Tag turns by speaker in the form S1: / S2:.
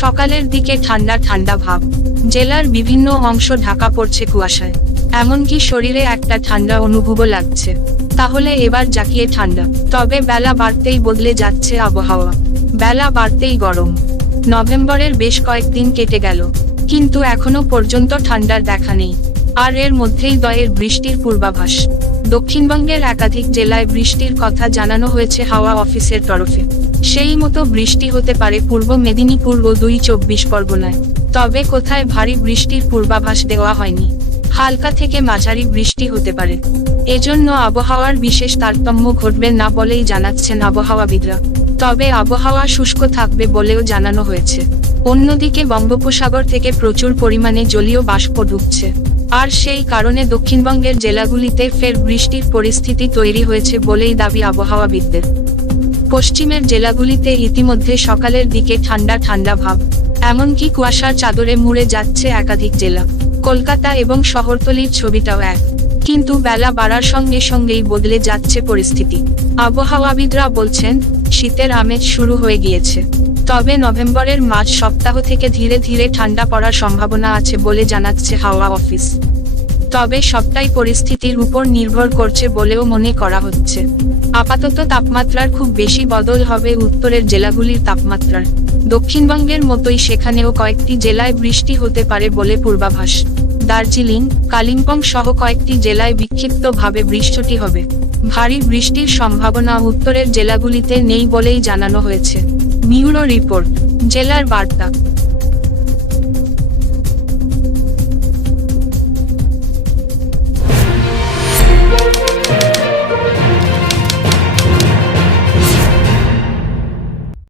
S1: সকালের দিকে ঠান্ডা ঠান্ডা ভাব। জেলার বিভিন্ন অংশ ঢাকা পড়ছে কুয়াশায়। এমনকি শরীরে একটা ঠান্ডা অনুভবও লাগছে। তাহলে এবার জাকিয়ে ঠান্ডা। তবে বেলা বাড়তেই বদলে যাচ্ছে আবহাওয়া। বেলা বাড়তেই গরম। নভেম্বরের বেশ কয়েকদিন কেটে গেল। কিন্তু এখনও পর্যন্ত ঠান্ডার দেখা নেই। আর এর মধ্যেই দয়ের বৃষ্টির পূর্বাভাস। দক্ষিণবঙ্গের একাধিক জেলায় বৃষ্টির কথা জানানো হয়েছে হাওয়া অফিসের তরফে। সেই মতো বৃষ্টি হতে পারে পূর্ব মেদিনীপুর ও দুই চব্বিশ পরগনায়। তবে কোথায় ভারী বৃষ্টির পূর্বাভাস দেওয়া হয়নি। হালকা থেকে মাঝারি বৃষ্টি হতে পারে। এজন্য আবহাওয়ার বিশেষ তারতম্য ঘটবে না বলেই জানাচ্ছেন আবহাওয়াবিদরা। তবে আবহাওয়া শুষ্ক থাকবে বলেও জানানো হয়েছে। অন্যদিকে বঙ্গোপসাগর থেকে প্রচুর পরিমাণে জলীয় বাষ্প ঢুকছে আর সেই কারণে দক্ষিণবঙ্গের জেলাগুলিতে ফের বৃষ্টির পরিস্থিতি তৈরি হয়েছে বলেই দাবি আবহাওয়াবিদদের। পশ্চিমের জেলাগুলিতে ইতিমধ্যে সকালের দিকে ঠান্ডা ঠান্ডা ভাব, এমনকি কুয়াশার চাদরে মুড়ে যাচ্ছে একাধিক জেলা। কলকাতা এবং শহরতলির ছবিটাও এক। কিন্তু বেলা বাড়ার সঙ্গে সঙ্গেই বদলে যাচ্ছে পরিস্থিতি। আবহাওয়াবিদরা বলছেন, শীতের আমেজ শুরু হয়ে গিয়েছে। তবে নভেম্বরের মাঝ সপ্তাহ থেকে ধীরে ধীরে ঠান্ডা পড়ার সম্ভাবনা আছে বলে জানাচ্ছে হাওয়া অফিস। তবে সবটাই পরিস্থিতির উপর নির্ভর করছে বলেও মনে করা হচ্ছে। আপাতত তাপমাত্রার খুব বেশি বদল হবে উত্তরের জেলাগুলির তাপমাত্রার। দক্ষিণবঙ্গের মতোই সেখানেও কয়েকটি জেলায় বৃষ্টি হতে পারে বলে পূর্বাভাস। দার্জিলিং, কালিম্পং সহ কয়েকটি জেলায় বিক্ষিপ্তভাবে বৃষ্টি হবে। ভারী বৃষ্টির সম্ভাবনা উত্তরের জেলাগুলিতে নেই বলেই জানানো হয়েছে। মিউরো রিপোর্ট জেলার বার্তা।